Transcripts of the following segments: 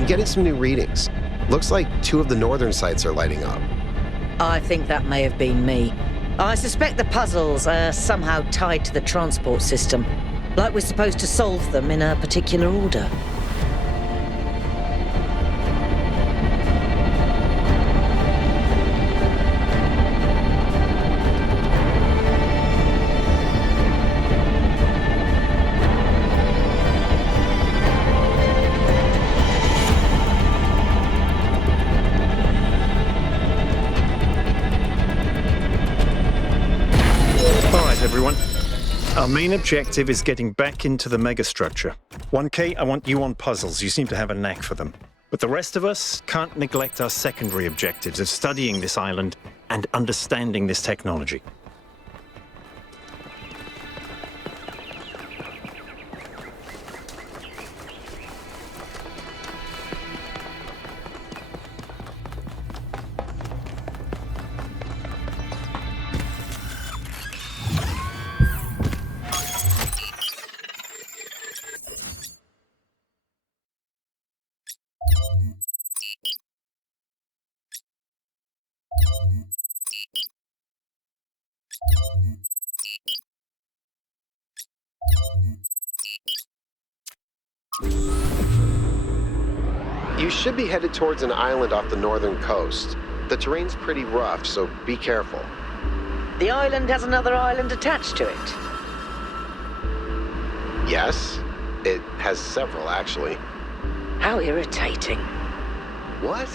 I'm getting some new readings. Looks like 2 of the northern sites are lighting up. I think that may have been me. I suspect the puzzles are somehow tied to the transport system, like we're supposed to solve them in a particular order. Everyone. Our main objective is getting back into the megastructure. 1K, I want you on puzzles. You seem to have a knack for them. But the rest of us can't neglect our secondary objectives of studying this island and understanding this technology. You should be headed towards an island off the northern coast. The terrain's pretty rough, so be careful. The island has another island attached to it. Yes, it has several, actually. How irritating. What?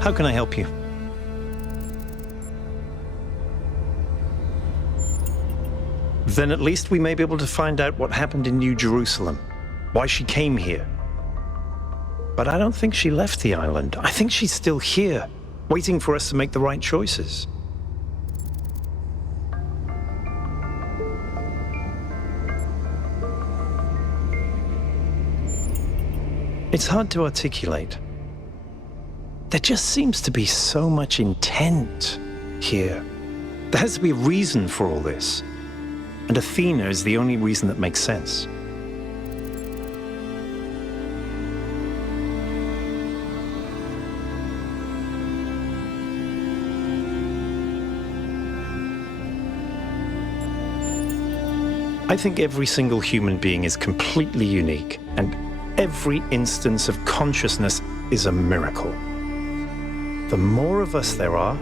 How can I help you? Then at least we may be able to find out what happened in New Jerusalem, why she came here. But I don't think she left the island. I think she's still here, waiting for us to make the right choices. It's hard to articulate. There just seems to be so much intent here. There has to be a reason for all this. And Athena is the only reason that makes sense. I think every single human being is completely unique, and every instance of consciousness is a miracle. The more of us there are,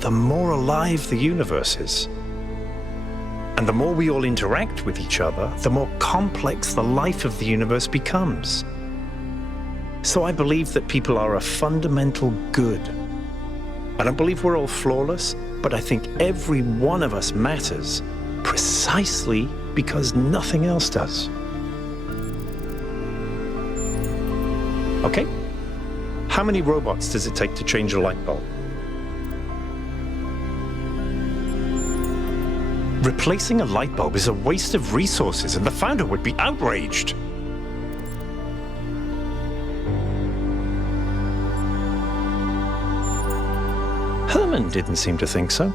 the more alive the universe is. And the more we all interact with each other, the more complex the life of the universe becomes. So I believe that people are a fundamental good. I don't believe we're all flawless, but I think every one of us matters precisely because nothing else does. Okay? How many robots does it take to change a light bulb? Replacing a light bulb is a waste of resources, and the founder would be outraged. Herman didn't seem to think so.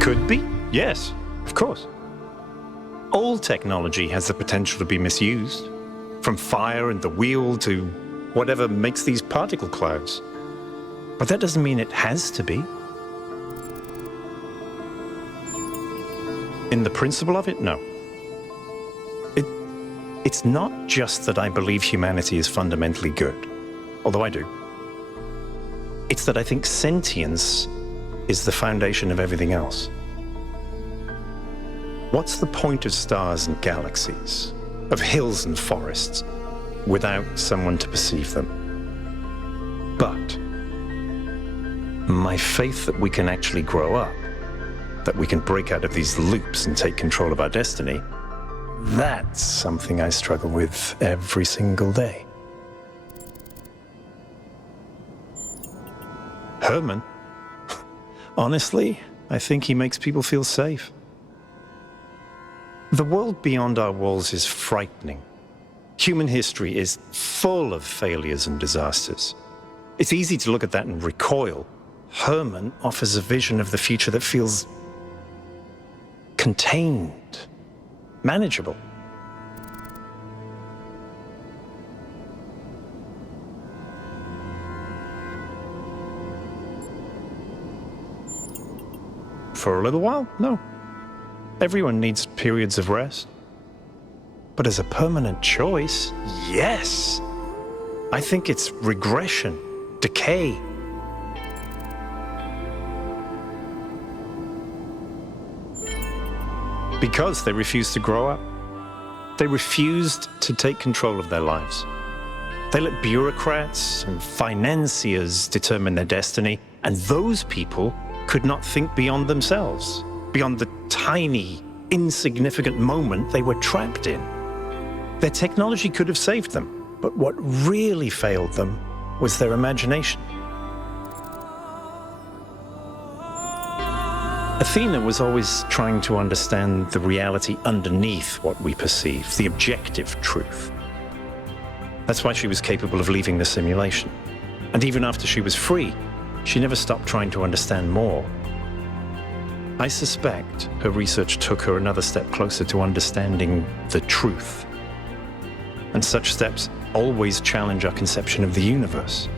Could be, yes, of course. All technology has the potential to be misused, from fire and the wheel to whatever makes these particle clouds. But that doesn't mean it has to be. In the principle of it, no. It's not just that I believe humanity is fundamentally good, although I do. It's that I think sentience is the foundation of everything else. What's the point of stars and galaxies, of hills and forests, without someone to perceive them? But my faith that we can actually grow up, that we can break out of these loops and take control of our destiny, that's something I struggle with every single day. Herman? Honestly, I think he makes people feel safe. The world beyond our walls is frightening. Human history is full of failures and disasters. It's easy to look at that and recoil. Herman offers a vision of the future that feels contained, manageable. For a little while, no. Everyone needs periods of rest. But as a permanent choice, yes. I think it's regression, decay. Because they refused to grow up. They refused to take control of their lives. They let bureaucrats and financiers determine their destiny, and those people could not think beyond themselves, beyond the tiny, insignificant moment they were trapped in. Their technology could have saved them, but what really failed them was their imagination. Athena was always trying to understand the reality underneath what we perceive, the objective truth. That's why she was capable of leaving the simulation. And even after she was free, she never stopped trying to understand more. I suspect her research took her another step closer to understanding the truth. And such steps always challenge our conception of the universe.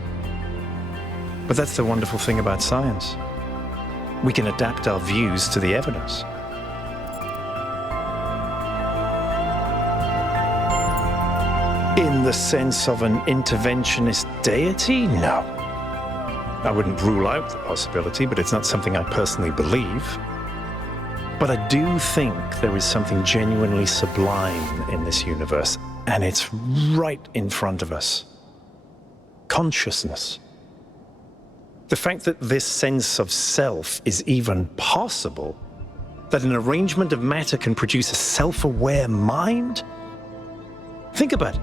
But that's the wonderful thing about science. We can adapt our views to the evidence. In the sense of an interventionist deity? No. I wouldn't rule out the possibility, but it's not something I personally believe. But I do think there is something genuinely sublime in this universe, and it's right in front of us. Consciousness. The fact that this sense of self is even possible, that an arrangement of matter can produce a self-aware mind? Think about it.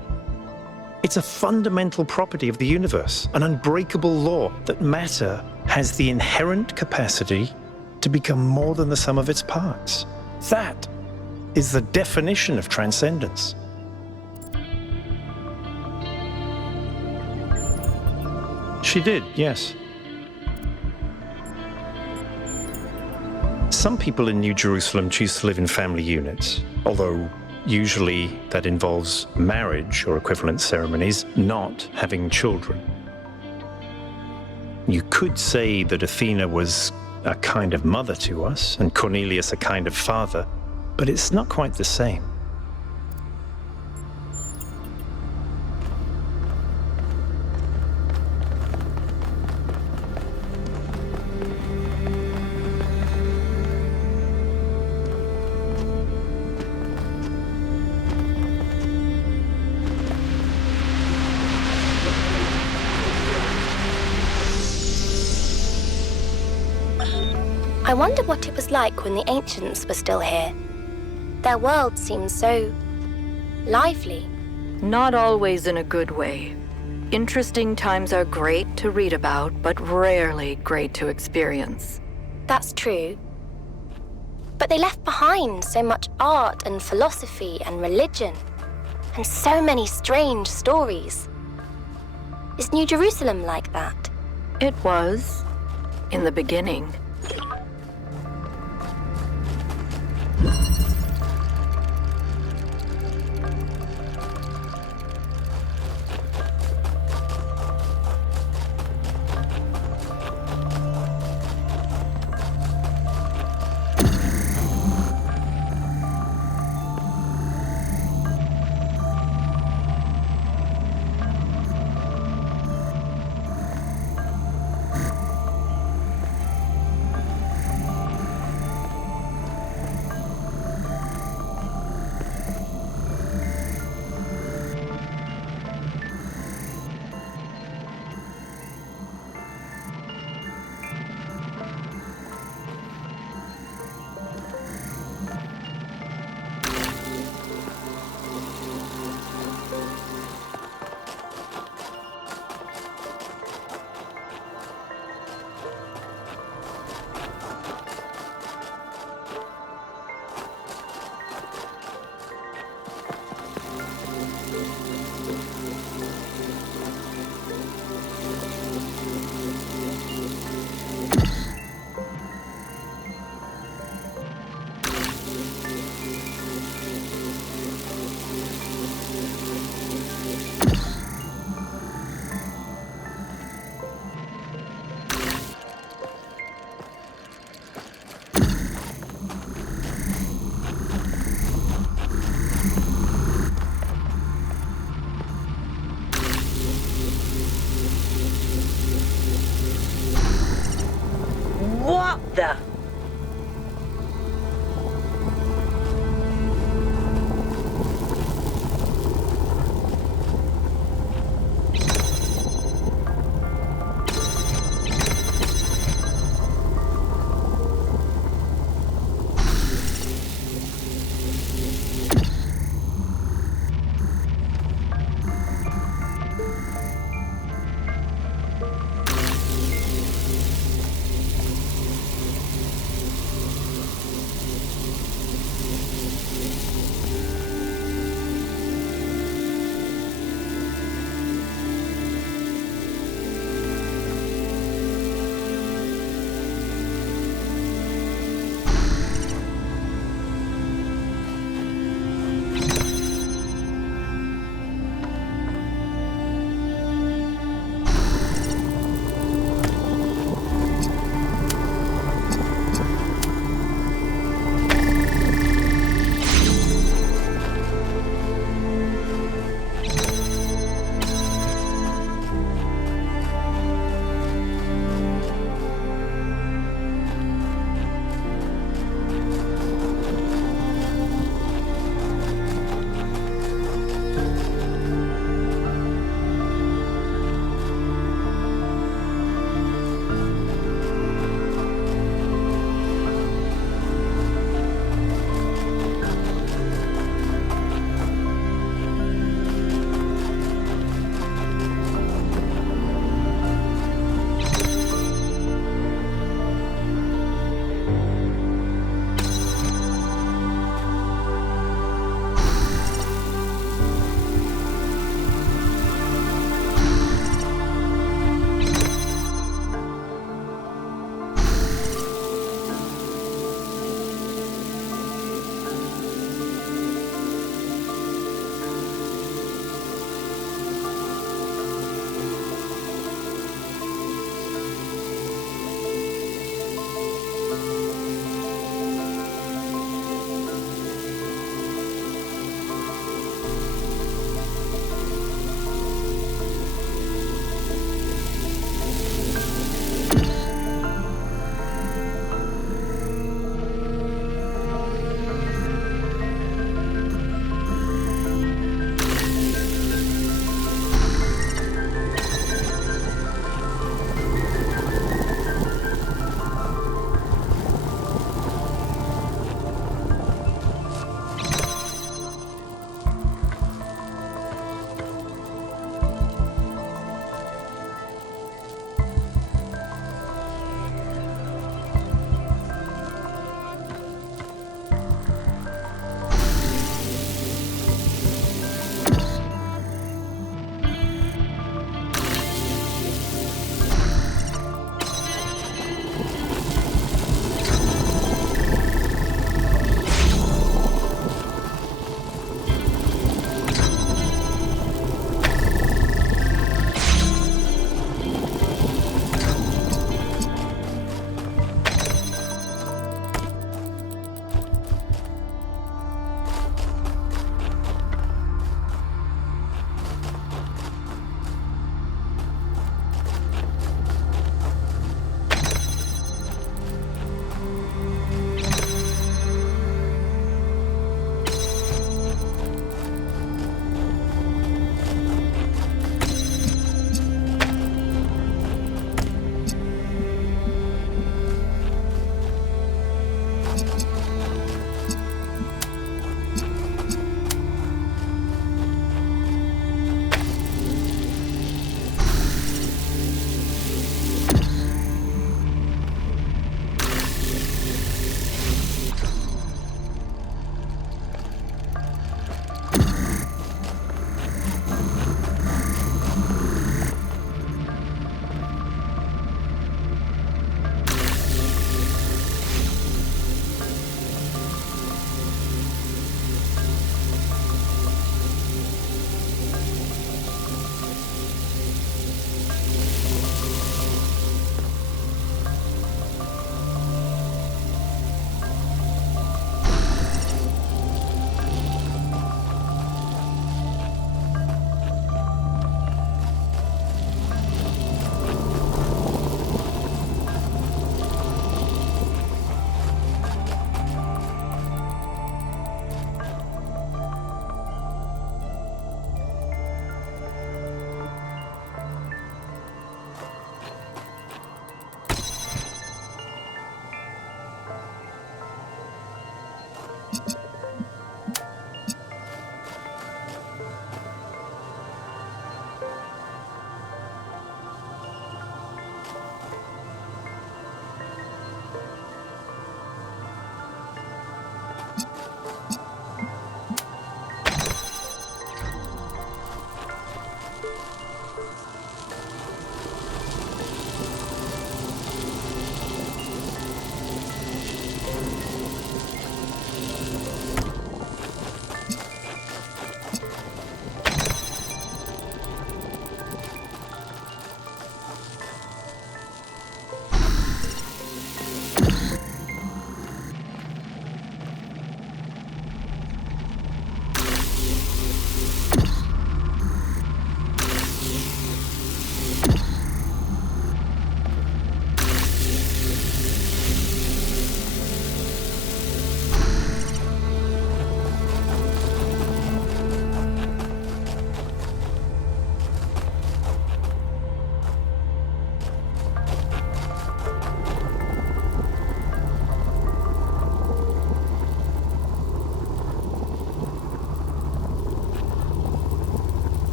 It's a fundamental property of the universe, an unbreakable law that matter has the inherent capacity to become more than the sum of its parts. That is the definition of transcendence. She did, yes. Some people in New Jerusalem choose to live in family units, although usually that involves marriage or equivalent ceremonies, not having children. You could say that Athena was a kind of mother to us, and Cornelius a kind of father, but it's not quite the same. I wonder what it was like when the ancients were still here. Their world seems so lively. Not always in a good way. Interesting times are great to read about, but rarely great to experience. That's true. But they left behind so much art and philosophy and religion, and so many strange stories. Is New Jerusalem like that? It was, in the beginning.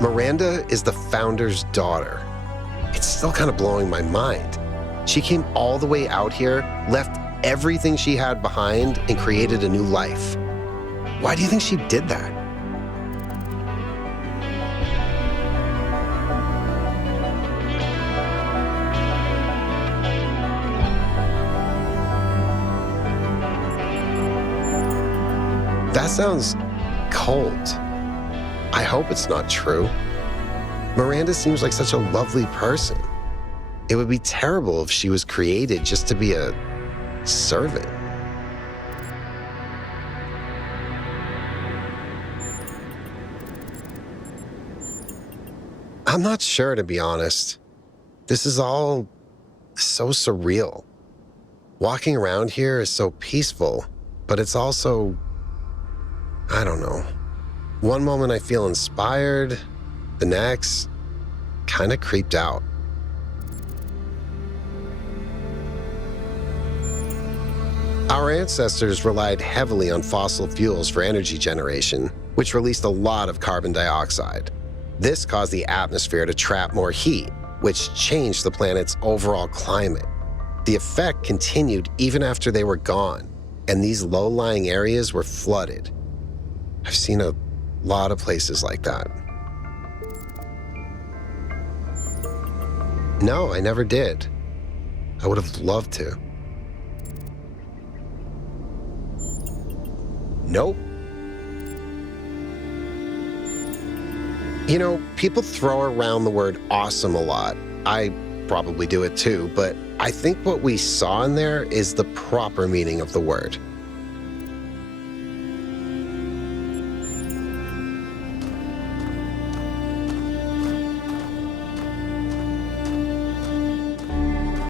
Miranda is the founder's daughter. It's still kind of blowing my mind. She came all the way out here, left everything she had behind, and created a new life. Why do you think she did that? That sounds cold. I hope it's not true. Miranda seems like such a lovely person. It would be terrible if she was created just to be a servant. I'm not sure, to be honest. This is all so surreal. Walking around here is so peaceful, but it's also, I don't know. One moment I feel inspired, the next, kind of creeped out. Our ancestors relied heavily on fossil fuels for energy generation, which released a lot of carbon dioxide. This caused the atmosphere to trap more heat, which changed the planet's overall climate. The effect continued even after they were gone, and these low-lying areas were flooded. I've seen a lot of places like that. No, I never did. I would have loved to. Nope. You know, people throw around the word awesome a lot. I probably do it too, but I think what we saw in there is the proper meaning of the word.